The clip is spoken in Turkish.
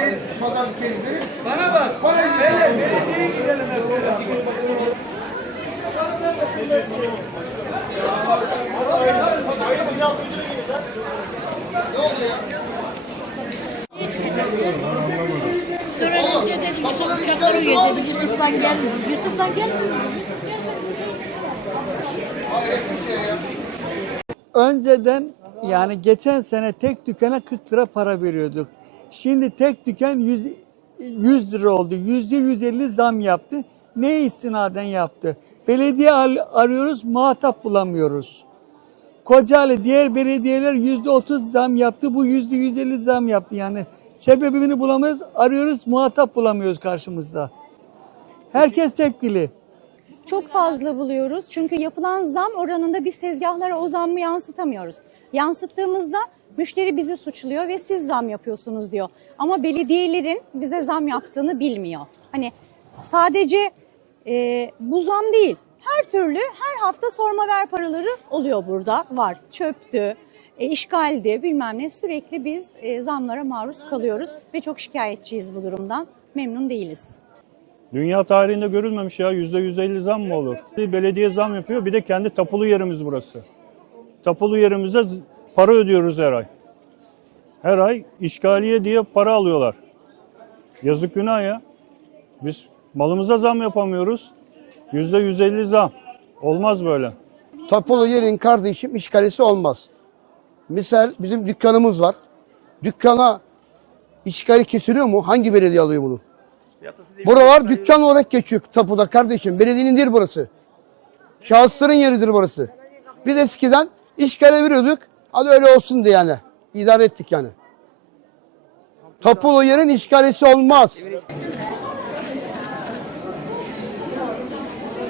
yeri, pazarlık yeri. Bana bak. Hele belediyeye gidelim hep beraber. Sonra önce dedi Yusuf uçakları üye dedi. Yusuf'tan gelmiyor. Yusuf'tan gelmiyor. Önceden yani geçen sene tek dükkana 40 lira para veriyorduk. Şimdi tek dükkan 100, 100 lira oldu. Yüzde 150 zam yaptı. Ne istinaden yaptı? Belediye ar- arıyoruz, muhatap bulamıyoruz. Kocaeli diğer belediyeler yüzde 30 zam yaptı. Bu yüzde 150 zam yaptı. Yani sebebini bulamıyoruz. Arıyoruz, muhatap bulamıyoruz karşımızda. Herkes tepkili. çok fazla buluyoruz. Çünkü yapılan zam oranında biz tezgahlara o zammı yansıtamıyoruz. Yansıttığımızda müşteri bizi suçluyor ve siz zam yapıyorsunuz diyor. Ama belediyelerin bize zam yaptığını bilmiyor. Hani sadece e, bu zam değil. Her türlü her hafta sorma ver paraları oluyor burada. Var. Çöptü, e, işgaldi bilmem ne. Sürekli biz e, zamlara maruz kalıyoruz ve çok şikayetçiyiz bu durumdan. Memnun değiliz. Dünya tarihinde görülmemiş ya yüzde 150 zam mı olur? Belediye zam yapıyor bir de kendi tapulu yerimiz burası. Tapulu yerimize para ödüyoruz her ay. Her ay işgaliye diye para alıyorlar. Yazık günah ya. Biz malımıza zam yapamıyoruz. Yüzde 150 zam. Olmaz böyle. Tapulu yerin kardeşim işgalesi olmaz. Misal bizim dükkanımız var. Dükkana işgali kesiliyor mu? Hangi belediye alıyor bunu? Buralar dükkan olarak geçiyor tapuda kardeşim. Belediyenin değil burası. Şahısların yeridir burası. Biz eskiden işgale veriyorduk. Hadi öyle olsun diye yani. İdare ettik yani. Tapulu yerin işgalesi olmaz.